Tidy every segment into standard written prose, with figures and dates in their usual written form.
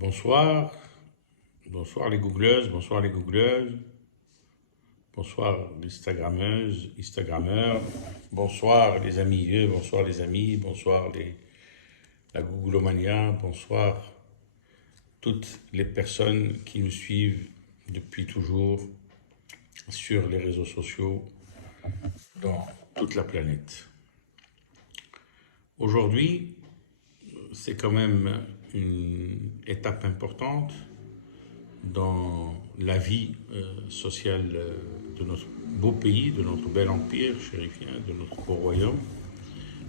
Bonsoir, bonsoir les googleuses, bonsoir les googleuses, bonsoir les instagrammeuses, instagrammeurs, bonsoir les amis vieux, bonsoir les amis, bonsoir la googlomania, bonsoir toutes les personnes qui nous suivent depuis toujours sur les réseaux sociaux dans toute la planète. Aujourd'hui, c'est quand même une étape importante dans la vie sociale de notre beau pays, de notre bel empire chérifien, de notre beau royaume,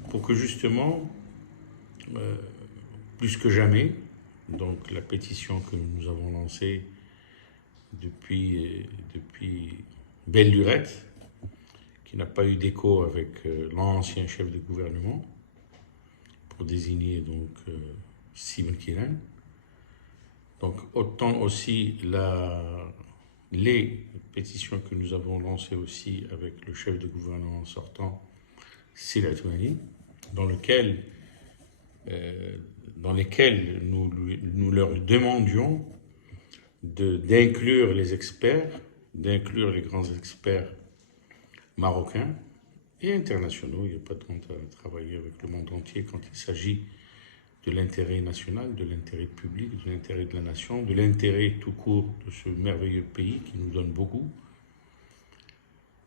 pour que justement, plus que jamais, donc la pétition que nous avons lancée depuis belle lurette, qui n'a pas eu d'écho avec l'ancien chef de gouvernement, pour désigner donc Simon Kiren. Donc autant aussi les pétitions que nous avons lancées aussi avec le chef de gouvernement sortant, Sila Toumani, dans lesquelles nous leur demandions d'inclure les experts, d'inclure les grands experts marocains et internationaux. Il n'y a pas de honte à travailler avec le monde entier quand il s'agit de l'intérêt national, de l'intérêt public, de l'intérêt de la nation, de l'intérêt tout court de ce merveilleux pays qui nous donne beaucoup,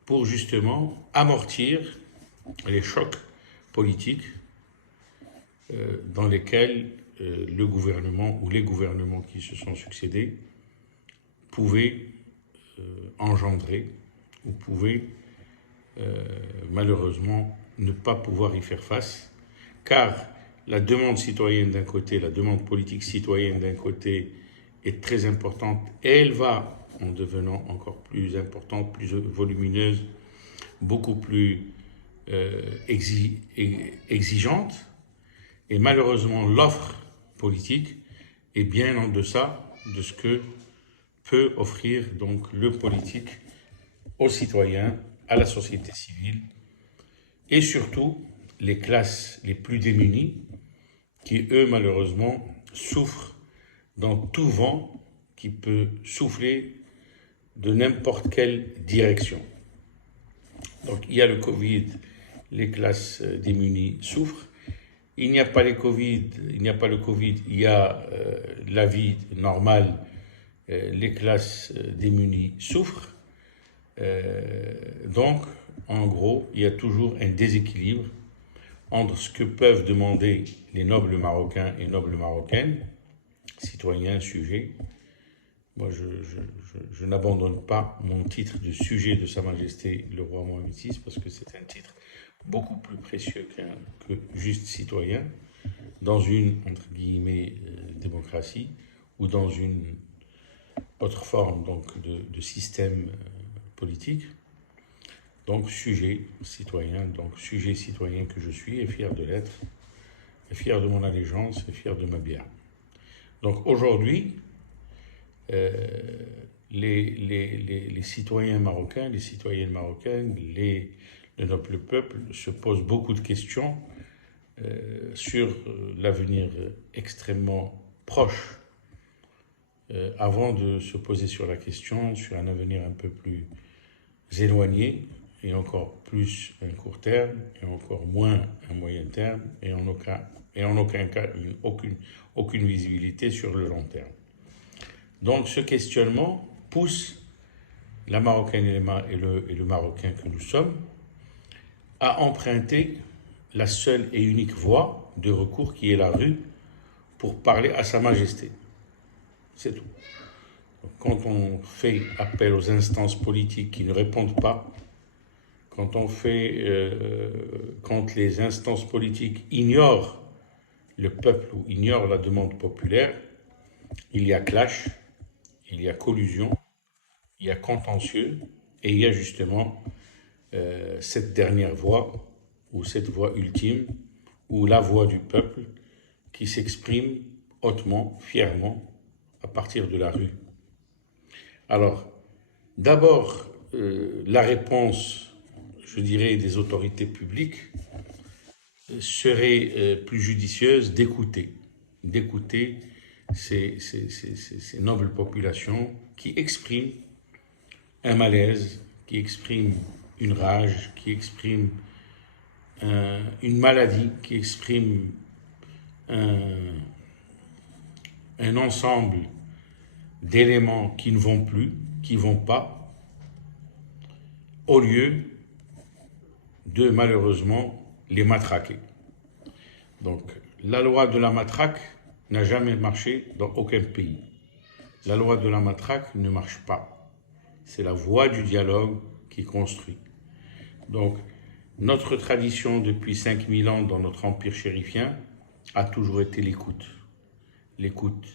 pour justement amortir les chocs politiques dans lesquels le gouvernement ou les gouvernements qui se sont succédés pouvaient engendrer ou pouvaient malheureusement ne pas pouvoir y faire face, car la demande citoyenne d'un côté, la demande politique citoyenne d'un côté est très importante et elle va en devenant encore plus importante, plus volumineuse, beaucoup plus exigeante. Et malheureusement, l'offre politique est bien en deçà de ce que peut offrir donc le politique aux citoyens, à la société civile et surtout les classes les plus démunies qui, eux, malheureusement, souffrent dans tout vent qui peut souffler de n'importe quelle direction. Donc, il y a le Covid, les classes démunies souffrent. Il n'y a pas le Covid, il y a la vie normale, les classes démunies souffrent. Donc, en gros, il y a toujours un déséquilibre entre ce que peuvent demander les nobles marocains et nobles marocaines, citoyens, sujets. Moi, je n'abandonne pas mon titre de sujet de Sa Majesté le roi Mohamed VI parce que c'est un titre beaucoup plus précieux que juste citoyen dans une, entre guillemets, démocratie ou dans une autre forme donc, de système politique. Donc sujet citoyen que je suis et fier de l'être, et fier de mon allégeance et fier de ma bière. Donc aujourd'hui, les citoyens marocains, les citoyennes marocaines, le noble peuple se posent beaucoup de questions sur l'avenir extrêmement proche avant de se poser sur la question sur un avenir un peu plus éloigné et encore plus un court terme et encore moins un moyen terme et en aucun cas aucune visibilité sur le long terme. Donc ce questionnement pousse la Marocaine et le Marocain que nous sommes à emprunter la seule et unique voie de recours qui est la rue pour parler à Sa Majesté. C'est tout. Quand on fait appel aux instances politiques qui ne répondent pas, quand les instances politiques ignorent le peuple ou ignorent la demande populaire, il y a clash, il y a collusion, il y a contentieux et il y a justement cette dernière voix ou cette voix ultime ou la voix du peuple qui s'exprime hautement, fièrement à partir de la rue. Alors, d'abord, la réponse, je dirais, des autorités publiques serait plus judicieuse d'écouter ces nobles populations qui expriment un malaise, qui expriment une rage, qui expriment une maladie, qui expriment un ensemble d'éléments qui ne vont plus, qui ne vont pas, au lieu de malheureusement les matraquer. Donc la loi de la matraque n'a jamais marché dans aucun pays. La loi de la matraque ne marche pas. C'est la voie du dialogue qui construit. Donc notre tradition depuis 5000 ans dans notre empire chérifien a toujours été l'écoute. L'écoute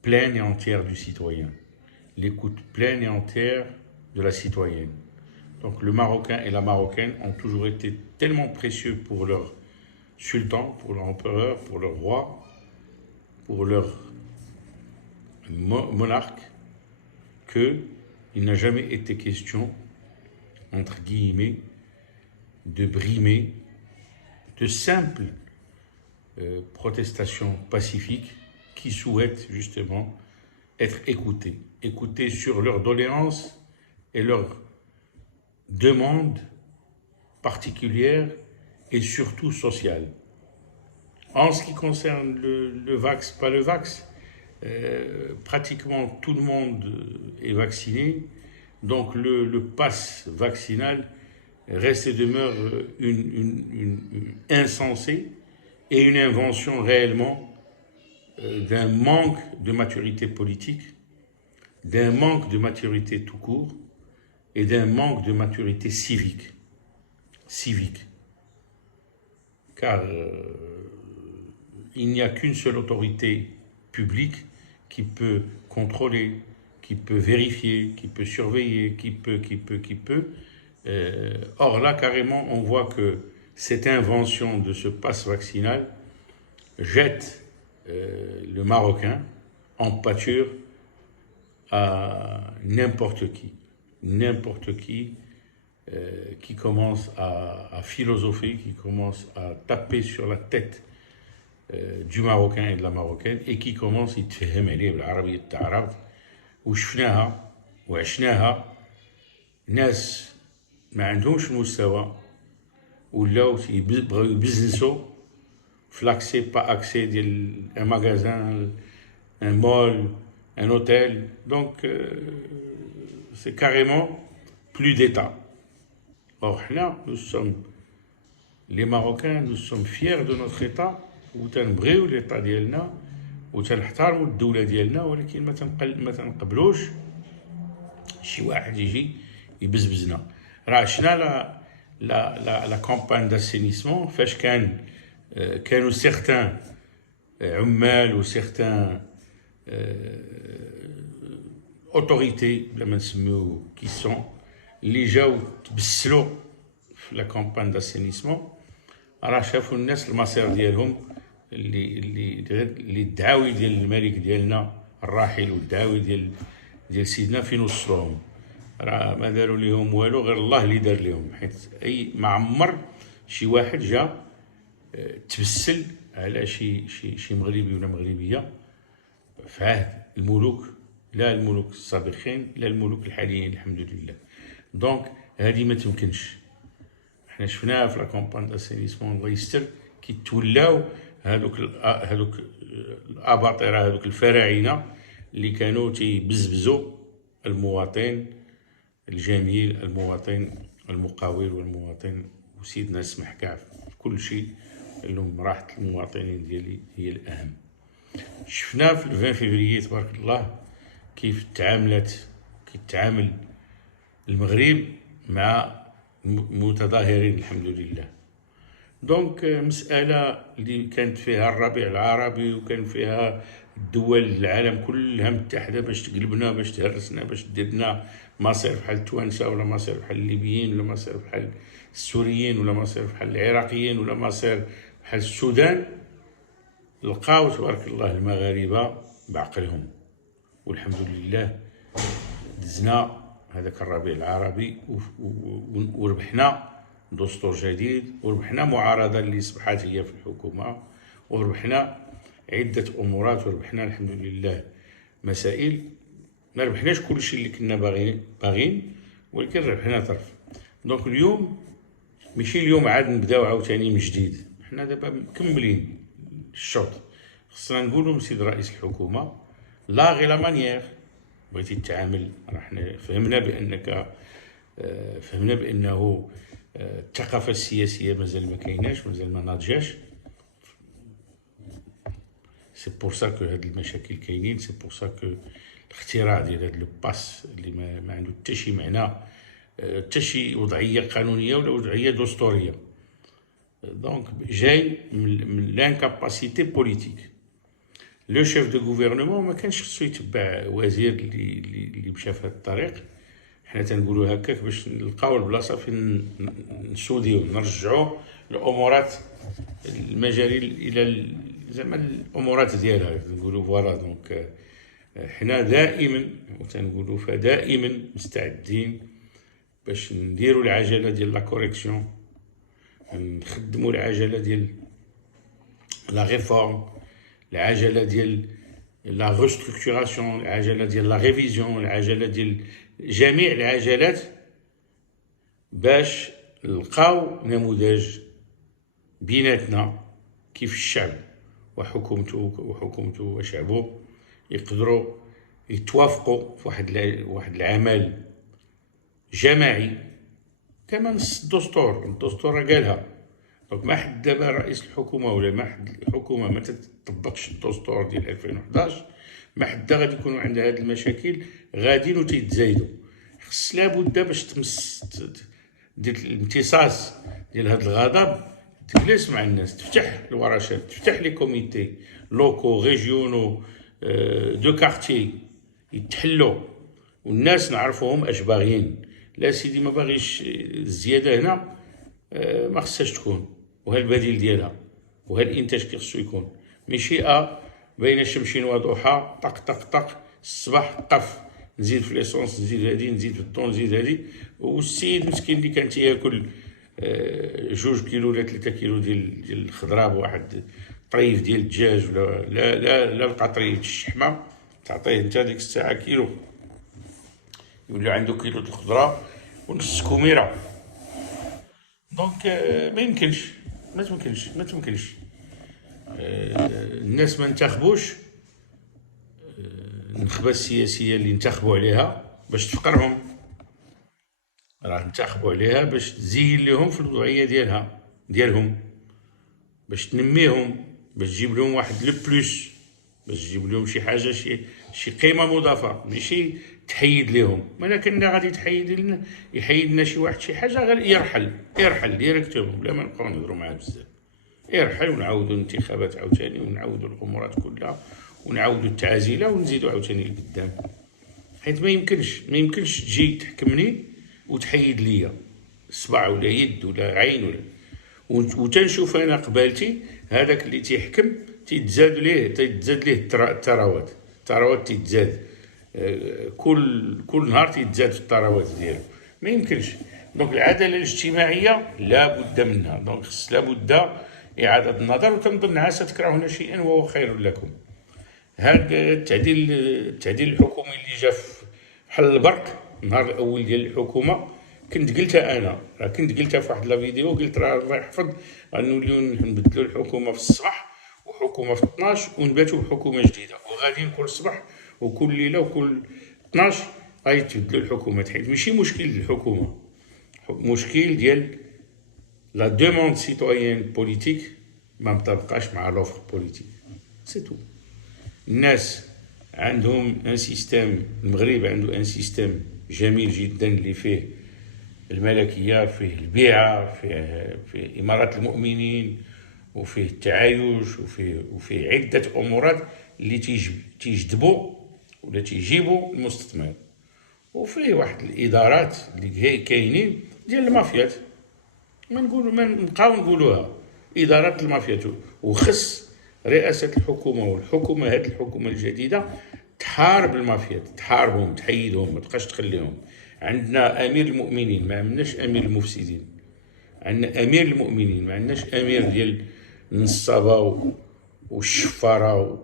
pleine et entière du citoyen. L'écoute pleine et entière de la citoyenne. Donc le Marocain et la Marocaine ont toujours été tellement précieux pour leur sultan, pour leur empereur, pour leur roi, pour leur monarque, qu'il n'a jamais été question, entre guillemets, de brimer de simples protestations pacifiques qui souhaitent justement être écoutés sur leurs doléances et leurs demandes particulières et surtout sociales. En ce qui concerne le vax, pas le vax, pratiquement tout le monde est vacciné, donc le pass vaccinal reste et demeure une insensée et une invention réellement d'un manque de maturité politique, d'un manque de maturité tout court et d'un manque de maturité civique. Car il n'y a qu'une seule autorité publique qui peut contrôler, qui peut vérifier, qui peut surveiller, qui peut. Or là, carrément, on voit que cette invention de ce passe vaccinal jette le Marocain en pâture à n'importe qui commence à philosopher, qui commence à taper sur la tête du Marocain et de la Marocaine et qui commence يتفهم عليه بالعربية التعرب وشفناها وعشناها ناس ما عندهمش مستوى ولاو يبغيو يبزنسوا في l'accès pas accès ديال un magasin, un mall, un hôtel. Donc c'est carrément plus d'État. Or là, nous sommes les Marocains, nous sommes fiers de notre État وتنبغيو الإيطا ديالنا وتنحترموا الدولة ديالنا ولكن ما تنقبلوش شي واحد يجي يبزبزنا. راه عشنا لا كامبان داسينيسمون فاش كانوا سيغتان عمال و سيغتان اوتوريتي بلا ما نسميو كي سون اللي جاو تبسلوا في لا كامبان داسينيسمون راه شافوا الناس المصير ديالهم اللي الدعاوي ديال الملك ديالنا الراحل والدعاوي ديال سيدنا فين وصلوهم. راه ما داروا ليهم والو غير الله اللي دار ليهم، حيت اي ما عمر شي واحد جا تبسل على شي مغربي ولا مغربيه في عهد الملوك، لا الملوك السابقين لا الملوك الحاليين الحمد لله. دونك هذه ما تمكنش. احنا شفناها في لا كومبان داسينيسمون الله يستر كي تولاو هذوك الاباطره هذوك الفراعنه اللي كانوا تيبزبزوا المواطن الجميل، المواطن المقاول والمواطن وسيدنا السمح كاع في كل شيء. لهم راحة المواطنين ديالي هي الأهم. شفنا في 20 فبراير تبارك الله كيف تعامل المغرب مع متظاهرين الحمد لله. دونك مسألة اللي كانت فيها الربيع العربي وكان فيها الدول العالم كلها متحدة باش تقلبنا، باش تهرسنا، باش ديرنا مصير بحال التوانسة ولا مصير بحال الليبيين ولا مصير بحال السوريين ولا مصير بحال العراقيين ولا مصير بحال السودان. لقاو تبارك الله المغاربة بعقلهم والحمد لله دزنا هذاك الربيع العربي وربحنا دستور جديد وربحنا معارضة اللي صبحت هي في الحكومة وربحنا عدة أمورات وربحنا الحمد لله مسائل. ما ربحناش كلشي اللي كنا باغين، ولكن ربحنا طرف. دونك اليوم ماشي اليوم عاد نبداو عاوتاني من جديد، حنا دابا مكملين الشوط. خصنا نقولوا لسيد رئيس الحكومة لا غير لا مانيير بغيتي تتعامل. راه حنا فهمنا بأنه الثقافة السياسية مازال ما كايناش، مازال ما ناضجاش. سي بور سا كو هاد المشاكل كاينين، سي بور سا كو الاختراع ديال هاد لو باس اللي ما عنده حتى شي معنى، حتى شي وضعية قانونية ولا وضعية دستورية. دونك جاي من لانكاباسيتي بوليتيك. لو شيف دو غوفرنمون ما كانش خصو يتبع وزير اللي مشى في هاد الطريق. حنا تنقولوا هكاك باش نلقاو البلاصه فين نسوديو نرجعوا الامورات المجاري الى زعما الامورات ديالها نقولوا فوالا. دونك حنا دائما وتنقولوا فدائما مستعدين باش نديروا العجله ديال لا كوريكسيون، نخدموا العجله ديال لا ريفورم، العجله ديال لا ريستركتوراسيون، العجله ديال لا ريفيزيون، العجله ديال جميع العجلات باش نلقاو نموذج بيناتنا كيف الشعب وحكومته وشعبه يقدروا يتوافقوا في واحد العمل جماعي كما نص الدستور قالها. دونك ما حد دابا رئيس الحكومه ولا ما حد الحكومه ما تطبقش الدستور ديال 2011، ما حد غادي يكونوا عندها هاد المشاكل غاديين وتيتزايدوا. خص لابد باش تمس دير الامتصاص ديال هاد الغضب، تجلس مع الناس، تفتح الورشات، تفتح لي كوميتي لوكو ريجيونو دو كارتي يتحلوا والناس نعرفوهم اش باغيين. لا سيدي ما باغيش الزياده هنا ما خصهاش تكون، وها البديل ديالها وها الانتاج كي خصو يكون. ماشي بين الشمس وضحى طق طق طق الصباح قف نزيد في ليسونس، نزيد هادي، نزيد في الطون، نزيد هادي. والسيد مسكين اللي كان تياكل 2 كيلو ولا 3 كيلو ديال الخضره بواحد طريف ديال الدجاج ولا لا بقى طريف الشحمه، تعطيه انت ديك الساعه كيلو، يولي عنده كيلو د الخضره ونص كوميره. دونك ما تمكنش الناس ما انتخبوش النخبه السياسيه اللي انتخبوا عليها باش تفقرهم، راه انتخبوا عليها باش تزين لهم في الوضعيه ديالهم، باش تنميهم، باش تجيب لهم واحد لو بلوس، باش تجيب لهم شي حاجه، شي قيمه مضافه، ماشي تحيد لهم. ولكن غادي يحيد لنا شي واحد شي حاجه غير يرحل ديريكتومون بلا ما نبقاو نهضروا معاه بزاف. يرحل ونعاودوا الانتخابات عاوتاني ونعاودوا الامورات كلها ونعاودوا التعازيله ونزيدوا عاوتاني لقدام. حيت ما يمكنش تجي تحكمني وتحيد ليا صبع ولا يد ولا عين ولا وتنشوف انا قبالتي هذاك اللي تيحكم تيتزاد ليه الثروات تيتزاد كل نهار تيتزاد في الثروات ديالو. ما يمكنش. دونك العداله الاجتماعيه لابد منها. دونك خص لابد اعاده النظر. وتنظن عسى تكرهون شيئا وهو خير لكم. هذا التعديل الحكومي اللي جا بحال البرق النهار الاول ديال الحكومه كنت قلتها في واحد لا فيديو، قلت راه الله يحفظ غنوليو نبدلوا الحكومه في الصباح وحكومه في 12 ونباتوا بحكومه جديده، وغادي كل صباح وكل ليله وكل 12 غيتبدلوا الحكومات. حيت ماشي مشكل الحكومه، مشكل ديال لا دوموند سيتويان بوليتيك ما مطابقاش مع لوفر بوليتيك. سي تو. الناس عندهم ان سيستيم، المغرب عنده ان سيستيم جميل جدا اللي فيه الملكيه، فيه البيعه، فيه امارات المؤمنين، وفيه التعايش، وفيه عده امورات اللي تيجذبوا ولا تيجيبوا المستثمر. وفيه واحد الادارات اللي كاينين ديال المافيات، ما نبقاو نقولوها ادارات المافيات. وخص رئاسه الحكومه والحكومه هذه الحكومه الجديده تحارب المافيات، تحاربهم، تحيدهم، ما تبقاش تخليهم. عندنا امير المؤمنين، ما عندناش امير المفسدين. عندنا امير المؤمنين، ما عندناش امير ديال النصابه والشفاره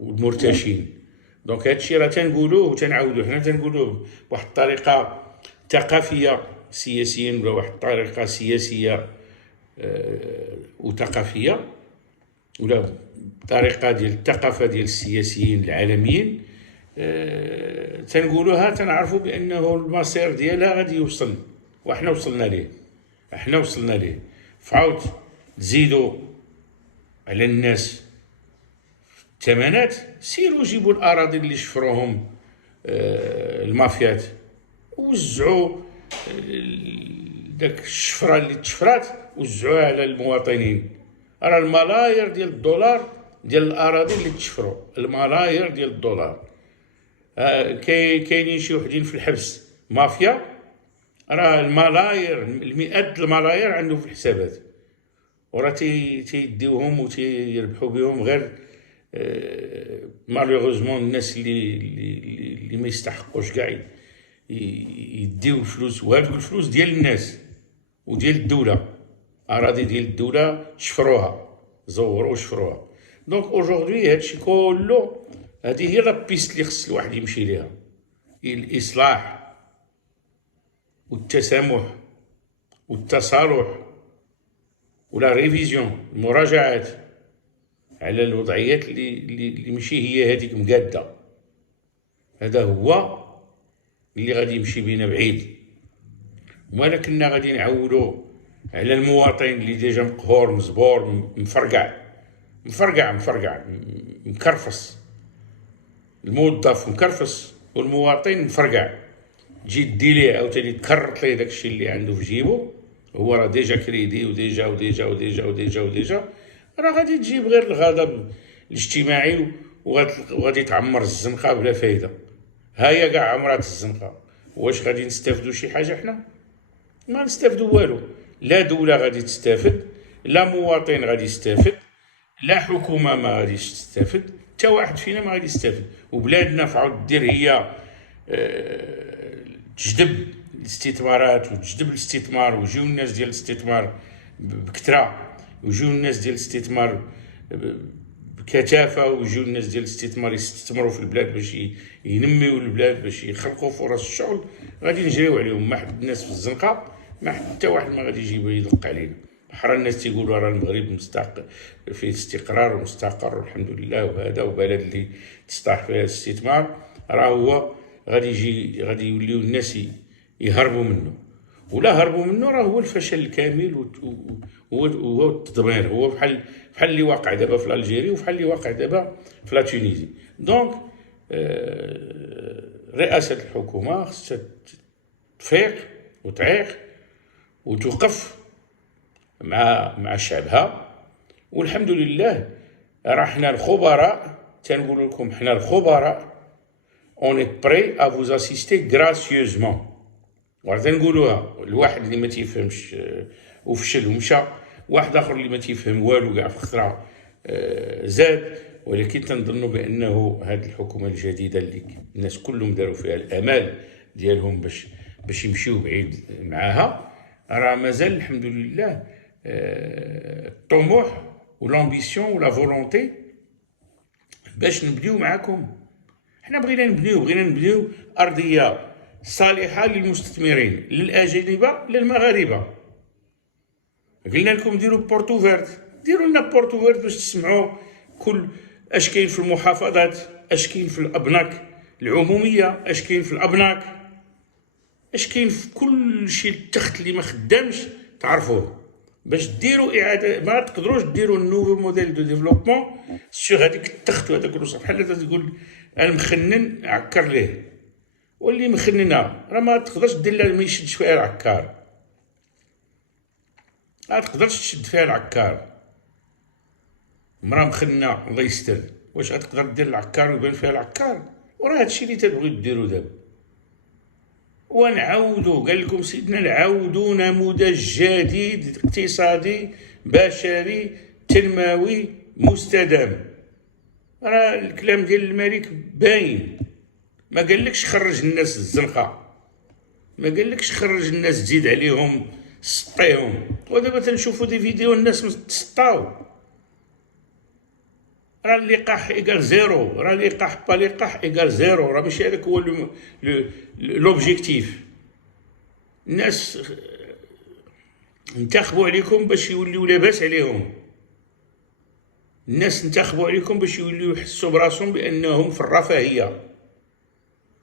والمرتشين. دونك هادشي راه تنقولوه وتنعاودوه، حنا تنقولوه بواحد الطريقه ثقافيه سياسيا، ولا واحد الطريقه سياسيه وثقافيه، ولا طريقه ديال الثقافه ديال السياسيين العالميين. تنقولوها، تنعرفوا بانه المصير ديالها غادي يوصل، وحنا وصلنا ليه. فعاود تزيدوا على الناس الثمنات، سيروا جيبوا الاراضي اللي شفروهم المافيات، ووزعوا داك الشفره اللي تشفرات، وزعوها على المواطنين. راه الملايير ديال الدولار ديال الاراضي اللي تشفروا، الملايير ديال الدولار. كاينين شي وحدين في الحبس مافيا، راه الملايير، المئات الملايير عندهم في الحسابات، وراه تيديوهم وتيربحوا بهم غير مالوغوزمون الناس اللي ما يستحقوش كاع يديو الفلوس. وهذوك الفلوس ديال الناس وديال الدوله، اراضي ديال الدوله شفروها، زوروا شفروها. دونك اوجوردي هادشي كله، هذه هي لا بيست اللي خص الواحد يمشي ليها، الاصلاح والتسامح والتصالح، ولا ريفيزيون، المراجعات على الوضعيات اللي ماشي هي هذيك مقاده. هذا هو اللي غادي يمشي بينا بعيد. ولا كنا غادي نعولوا على المواطن اللي ديجا مقهور مزبور مفرقع مكرفص، الموظف مكرفص والمواطن مفرقع، تجي دي ليه عاوتاني تكرط ليه داكشي اللي عنده في جيبو، هو راه ديجا كريدي وديجا راه غادي تجيب غير الغضب الاجتماعي، وغادي تعمر الزنقه بلا فايده. هيا كاع عمرات الزنقه. واش غادي نستافدوا شي حاجه حنا؟ ما نستافدوا والو. لا دوله غادي تستافد، لا مواطن غادي يستافد، لا حكومه ما غاديش تستافد، حتى واحد فينا ما غادي يستافد. وبلادنا فعاود دير هي تجذب الاستثمارات وتجذب الاستثمار، ويجيو الناس ديال الاستثمار بكثره، ويجيو الناس ديال الاستثمار بكثافه، ويجيو الناس ديال الاستثمار يستثمروا في البلاد باش ينميو البلاد، باش يخلقوا فرص الشغل. غادي نجريو عليهم، ما حد الناس في الزنقه، ما حتى واحد ما غادي يجي يدق علينا. بحال الناس تيقولوا راه المغرب فيه استقرار ومستقر والحمد لله، وهذا وبلد اللي تستحق فيها الاستثمار، راه هو غادي يوليو الناس يهربوا منه. ولا هربوا منه راه هو الفشل الكامل، وهو التدمير. هو بحال اللي واقع دابا في الجيري، وبحال اللي واقع دابا في لا تونيزي. دونك رئاسه الحكومه خصها تفيق وتعيق وتوقف مع شعبها. والحمد لله راه حنا الخبراء، تنقول لكم حنا الخبراء، اون est prêt à vous assister gracieusement. وراه تنقولوها، الواحد اللي ما تيفهمش وفشل ومشى، واحد اخر اللي ما تيفهم والو كاع في خطره زاد. ولكن تنظنوا بانه هذه الحكومه الجديده اللي الناس كلهم داروا فيها الامال ديالهم باش يمشيو بعيد معاها، راه مازال الحمد لله الطموح والامبيسيون ولا فولونتي باش نبديو معاكم. حنا بغينا نبنيو ارضيه صالحه للمستثمرين، للاجانب للمغاربه. قلنا لكم ديروا بورتو فيرت، ديروا لنا بورتو فيرت باش تسمعوا كل اش كاين في المحافظات، اش كاين في الابناك العموميه، اش كاين في الابناك، اش كاين في كل شيء. التخت اللي ما خدامش تعرفوه، باش ديروا اعاده. ما تقدروش ديروا النوفو موديل دو ديفلوبمون سيغ هذيك التخت وهذاك الوصف. بحال تقول المخنن عكر ليه، واللي مخننه راه ما تقدرش دير لها ما يشدش فيها العكار، ما تقدرش تشد فيها العكار. مرا مخنه الله يستر، واش غتقدر دير العكار ويبان فيها العكار؟ وراه هادشي اللي تبغيو ديروا دابا. ونعاودوا، قال لكم سيدنا، نعاودوا نموذج جديد اقتصادي بشري تنموي مستدام. راه الكلام ديال الملك باين، ما قالكش خرج الناس الزنقه، ما قالكش خرج الناس زيد عليهم سطيهم. ودابا تنشوفوا دي فيديو الناس تسطاو. راه اللقاح ايكال زيرو، راه اللقاح با لقاح ايكال زيرو، راه ماشي هذاك هو لوبجيكتيف. الناس انتخبوا عليكم باش يوليو لاباس عليهم، الناس انتخبوا عليكم باش يوليو يحسوا براسهم بانهم في الرفاهيه،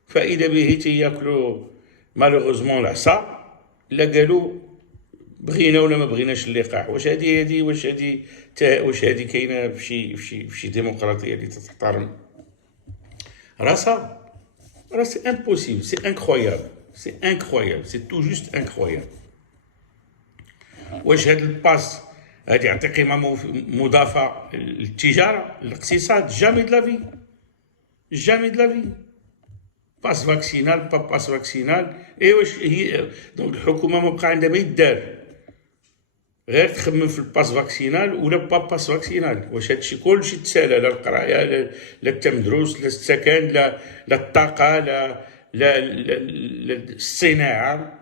فاذا به تياكلوا مالوغوزمون العصا، لا قالوا بغينا ولا ما بغيناش اللقاح. واش هذه كاينه في شي ديمقراطيه اللي تحترم راسها؟ راه سي امبوسيبل، سي انكرويابل، سي تو جوست انكرويابل. واش هاد الباس غادي يعطي قيمه مضافه للتجاره الاقتصاد؟ جامي دو لافي، جامي دو لافي. باس فاكسينال با باس فاكسينال، واش هي دونك الحكومه ما بقى عندها ما يدار غير تخمم في الباس فاكسينال ولا با باس فاكسينال؟ واش هادشي كلشي تسالى، لا القرايه لا التمدروس لا السكن لا الطاقه لا الصناعه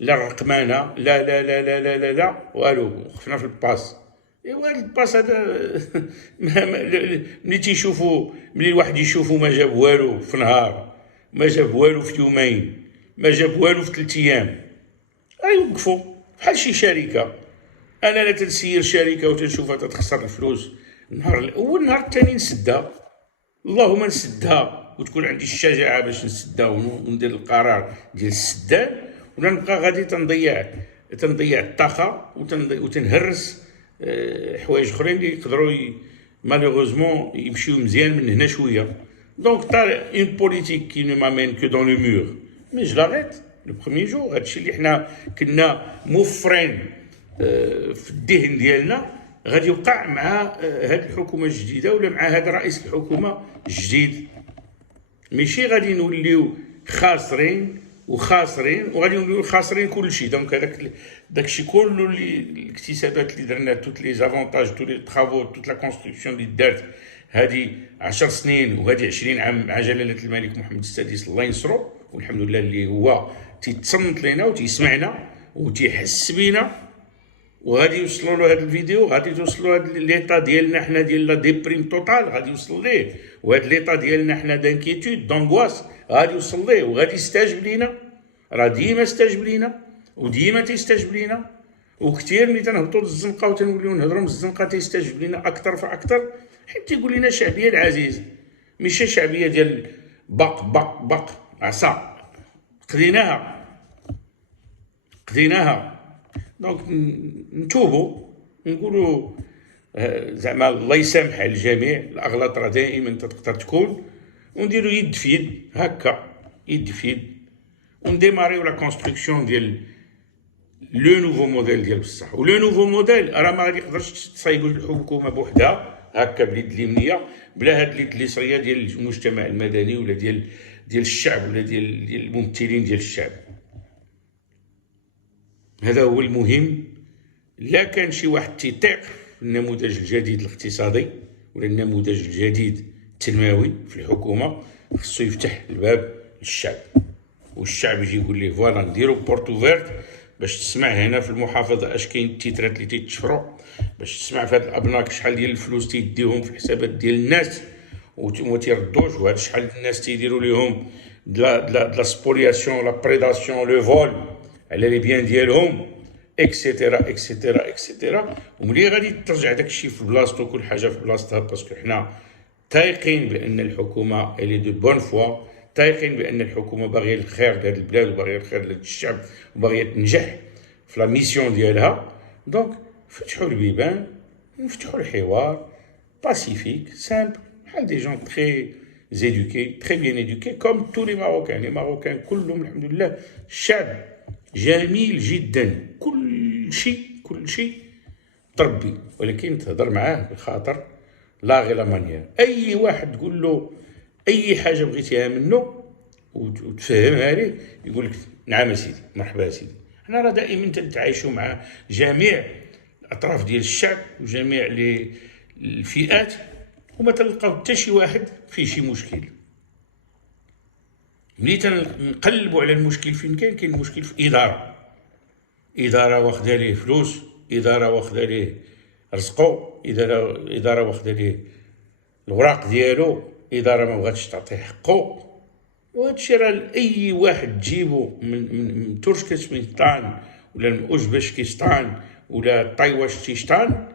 لا الرقمنه لا والو، وقفنا في الباس. هذا الباس هذا ملي تيشوفوا، ملي الواحد يشوفوا ما جاب والو في نهار، ما جاب والو في يومين، ما جاب والو في 3 ايام، يوقفوا بحال شي شركه. انا لا تنسير شركه وتنشوفها تتخسر الفلوس النهار الاول، النهار الثاني نسدها، اللهم نسدها، وتكون عندي الشجاعه باش نسدها وندير القرار ديال السدان، ولا نبقى غادي تنضيع الطاقه وتنهرس حوايج اخرين اللي يقدروا مالوغوزمون يمشيو مزيان من هنا شويه. دونك طا اون بوليتيك كي نو مامين كو دون لو مور، مي جو لاغيت لو بروميي جور. هادشي اللي حنا كنا موفرين في الذهن ديالنا غادي يوقع مع هاد الحكومه الجديده ولا مع هذا رئيس الحكومه الجديد. ماشي غادي نوليو خاسرين وغادي نوليو خاسرين كلشي. دونك داكشي كله اللي الاكتسابات اللي درنا، توت لي زافونتاج، توت لي طرافو، توت لا كونستركسيون اللي دارت هذه 10 سنين وهذه 20 عام مع جلاله الملك محمد السادس الله ينصرو، والحمد لله اللي هو تيتصنت لينا وتيسمعنا وتيحس بينا، وغادي يوصلوا له هذا الفيديو، غادي توصلوا هذا ليطا ديالنا حنا ديال لا ديبريم توتال غادي يوصل ليه، وهذا ليطا ديالنا حنا دانكيتود دونغواس غادي يوصل ليه، وغادي يستجب لينا. راه ديما استجب لينا وديما تيستجب لينا، وكثير ملي تنهبطوا للزنقه وتنوليو نهضروا من الزنقه تيستجب لينا اكثر فاكثر، حيت تيقول لنا شعبيه العزيز، ماشي شعبيه ديال بق عصا. قضيناها. دونك نتوبوا نقولوا زعما الله يسامح على الجميع، الاغلاط راه دائما تقدر تكون، ونديروا يد في يد هكا، يد في يد، ونديماريو لا كونستركسيون ديال لو نوفو موديل ديال بصح. ولو نوفو موديل راه ما غادي يقدرش تصايبوا الحكومه بوحدها هكا باليد اليمنيه، بلا هاد اليد اليسريه ديال المجتمع المدني ولا ديال الشعب ولا ديال الممثلين ديال الشعب. هذا هو المهم. لا كان شي واحد تيطيق في النموذج الجديد الاقتصادي ولا النموذج الجديد التنموي في الحكومه، خصو يفتح الباب للشعب، والشعب يجي يقول ليه فوالا نديرو بورتو فيرت باش تسمع هنا في المحافظه اش كاين التيترات اللي تيتشفروا، باش تسمع في هاد الابناك شحال ديال الفلوس تيديهم في الحسابات ديال الناس وما تيردوش، وهاد شحال الناس تيديروا ليهم لا سبولياسيون لا بريداسيون لو فول على لي بيان ديالهم اكسيتيرا. وملي غادي ترجع داك الشيء في بلاصتو، كل حاجه في بلاصتها، باسكو حنا تايقين بان الحكومه الي دو بون فوا، تايقين بان الحكومه باغيه الخير لهاد البلاد وباغيه الخير لهاد الشعب وباغيه تنجح في لا ميسيون ديالها. دونك فتحوا البيبان، نفتحوا الحوار باسيفيك سامبل، بحال دي جون تري زيدوكي، تري بيان ايدوكي كوم تو لي ماروكان. لي ماروكان كلهم الحمد لله شعب جميل جدا، كل شيء تربي، ولكن تهضر معاه بخاطر لا غير لا مانيير. اي واحد تقول له اي حاجه بغيتيها منه وتفهمها ليه يقول لك نعم سيدي، مرحبا سيدي. حنا راه دائما تتعايشوا مع جميع الاطراف ديال الشعب وجميع الفئات، وما تلقاو حتى شي واحد فيه شي مشكل. ملي تنقلبوا على المشكل فين كاين المشكل في اداره واخده ليه فلوس، اداره واخده ليه رزقو، اداره واخده ليه الوراق ديالو الاداره ما بغاتش تعطيه حقه. وهذا الشيء راه اي واحد تجيبو من توركمانستان ولا من اوزبكستان ولا طايواشتيشتان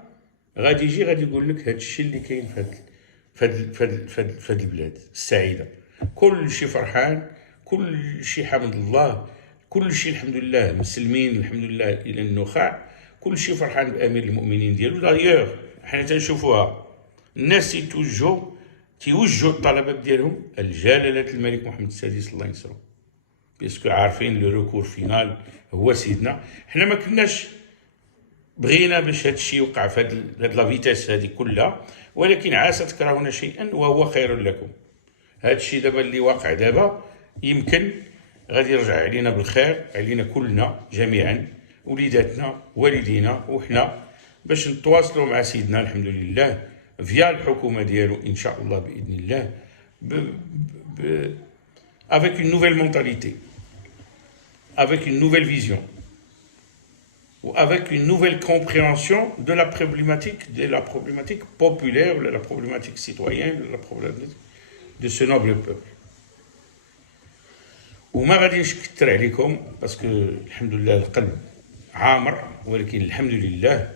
غادي يجي غادي يقول لك هذا الشيء اللي كاين في هاد البلاد السعيده. كل شيء فرحان، كل شيء حمد الله، كل شيء الحمد لله مسلمين الحمد لله الى النخاع، كل شيء فرحان بامير المؤمنين ديالو. دايوغ حنا تنشوفوها الناس تيوجهوا الطلبات ديالهم لجلاله الملك محمد السادس الله ينصرو، باسكو عارفين لو ريكور فينال هو سيدنا. حنا ما كناش بغينا باش هذا الشيء يوقع في هاد لا فيتاس هذه كلها، ولكن عسى تكرهون شيئا وهو خير لكم. هذا الشيء دابا اللي واقع دابا يمكن غادي يرجع علينا بالخير، علينا كلنا جميعا، وليداتنا والدينا وحنا، باش نتواصلوا مع سيدنا الحمد لله فيا الحكومه ديالو ان شاء الله باذن الله، avec une nouvelle mentalité, avec une nouvelle vision, ou avec une nouvelle compréhension de la problématique populaire, de la problématique citoyenne, de la problématique de ce noble peuple. وما غاديش نكثر عليكم باسكو الحمد لله القلب عامر، ولكن الحمد لله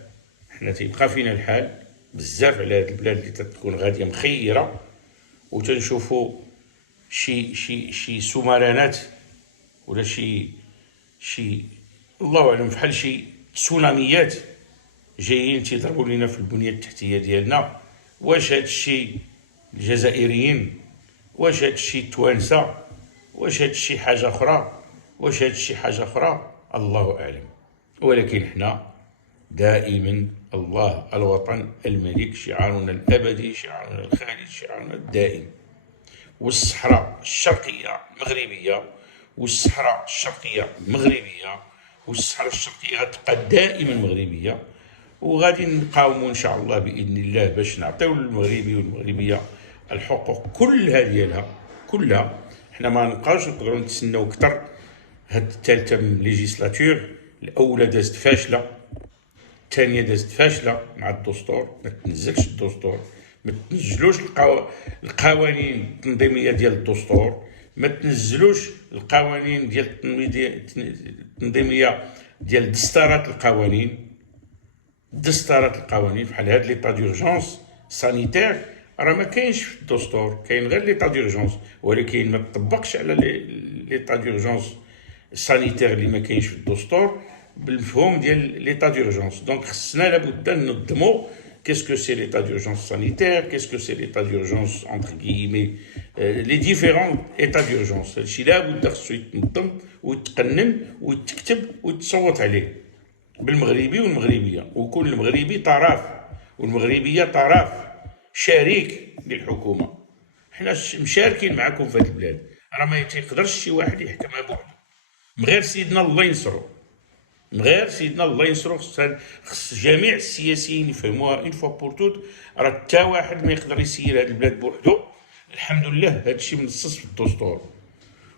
حنا تيبقى فينا الحال بزاف على هاد البلاد اللي تكون غاديه مخيره، وتنشوفوا شي سمرانات ولا شي الله اعلم بحال شي تسوناميات جايين تيضربوا لينا في البنيه التحتيه ديالنا. واش هاد الشيء الجزائريين؟ واش هاد الشيء التوانسه؟ واش هاد الشيء حاجه اخرى؟ واش هاد الشيء حاجه اخرى؟ الله اعلم. ولكن حنا دائما الله الوطن الملك شعارنا الابدي، شعارنا الخالد، شعارنا الدائم. والصحراء الشرقيه مغربيه، والصحراء الشرقيه مغربيه، والصحراء الشرقيه غتبقى دائما مغربيه، وغادي نقاوموا ان شاء الله باذن الله باش نعطيو للمغربي والمغربيه الحقوق كلها ديالها كلها. حنا ما نبقاوش نقدروا نتسناو اكثر. هاد الثالثه ليجيسلاتور الاولى دازت فاشله، الثانيه دازت فاشله مع الدستور، ما تنزلش الدستور، ما تنزلوش القوانين التنظيميه ديال الدستور، ما تنزلوش القوانين ديال التنظيميه ديال دستارات القوانين بحال هاد ليطا دورجونس سانيتير راه ما كاينش في الدستور، كاين غير ليطا دورجونس، ولكن ما تطبقش على ليطا دورجونس سانيتير اللي ما كاينش في الدستور بالمفهوم ديال ليطا دورجونس. دونك خصنا لابد ننظموا qu'est-ce que c'est l'état d'urgence sanitaire, qu'est-ce que c'est l'état d'urgence entre guillemets, les différents états d'urgence. هادشي لابد خصو يتنظم ويتقنن ويتكتب ويتصوت عليه بالمغربي والمغربيه، ويكون المغربي طرف والمغربيه طرف شريك للحكومه. حنا مشاركين معكم في هذه البلاد، راه ما تيقدرش شي واحد يحكمها بوحده من غير سيدنا الله ينصرو، من غير سيدنا الله ينصرو. خص جميع السياسيين يفهموها اون فوا بور توت، راه حتى واحد ما يقدر يسير هذه البلاد بوحدو. الحمد لله هذا الشيء منصص في الدستور،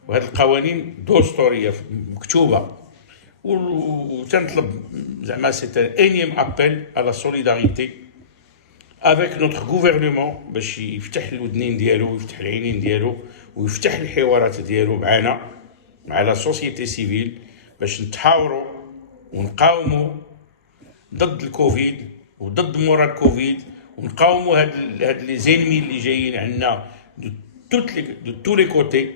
وهذه القوانين دستوريه مكتوبه. وتنطلب زعما سي ان انيم ابل على لا سوليداريتي افيك نوتر غوفرنمون باش يفتح الودنين ديالو ويفتح العينين ديالو ويفتح الحوارات ديالو معنا مع لا سوسيتي سيفيل، باش نتحاوروا ونقاوموا ضد الكوفيد وضد مورا الكوفيد، ونقاوموا هاد لي زينمي اللي جايين عندنا دو تو لي كوتي.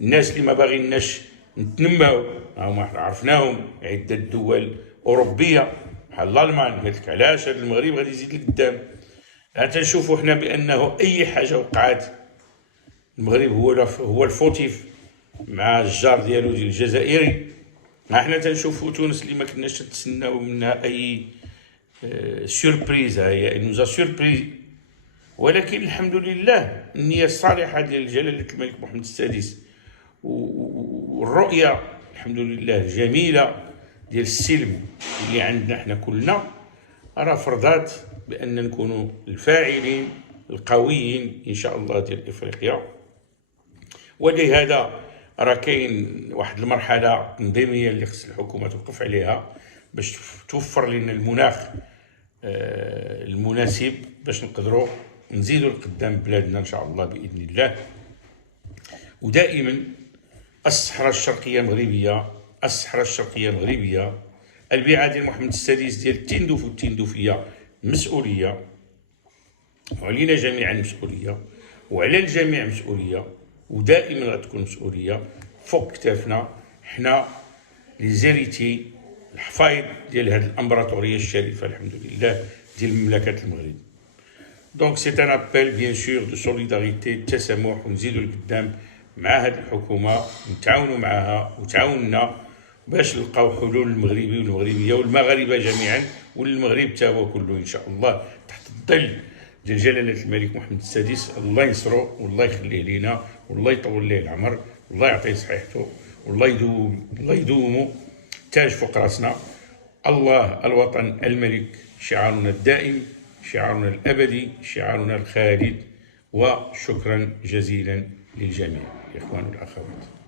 الناس اللي ما باغيناش نتنماو هما عرفناهم، عده دول اوروبيه بحال الالمان قالت لك علاش هاد المغرب غادي يزيد لقدام. تنشوفوا حنا بانه اي حاجه وقعت المغرب هو الفوتيف مع الجار ديالو ديال الجزائري. حنا تنشوفوا تونس اللي ما كناش نتسناو منها اي سوربريز، هي نوزا سوربريز. ولكن الحمد لله النيه الصالحه ديال جلاله الملك محمد السادس والرؤيه الحمد لله الجميله ديال السلم اللي عندنا حنا كلنا، راه فرضات بان نكونوا الفاعلين القويين ان شاء الله ديال افريقيا. ولهذا راه كاين واحد المرحله تنظيميه اللي خص الحكومه توقف عليها باش توفر لنا المناخ المناسب باش نقدروا نزيدوا لقدام بلادنا إن شاء الله بإذن الله. ودائما الصحراء الشرقية المغربية، الصحراء الشرقية المغربية، البيعة ديال محمد السادس ديال التندوف والتندوفية مسؤولية، وعلينا جميعا مسؤولية، وعلى الجميع مسؤولية، ودائما غتكون مسؤولية فوق كتافنا حنا لي زيريتي الحفايض ديال هذه الامبراطوريه الشريفه الحمد لله ديال مملكه المغرب. دونك سي ان ابل بيان سور دو سوليداريتي، التسامح، ونزيدوا لقدام مع هذه الحكومه، نتعاونوا معها وتعاوننا باش نلقاو حلول للمغربي والمغربيه والمغاربه جميعا، والمغرب حتى هو كله ان شاء الله تحت الظل ديال جلاله الملك محمد السادس. الله ينصرو والله يخليه لينا والله يطول ليه العمر والله يعطيه صحيحته والله يدومو تاج فوق راسنا. الله الوطن الملك شعارنا الدائم، شعارنا الأبدي، شعارنا الخالد. وشكرا جزيلا للجميع الإخوان والأخوات.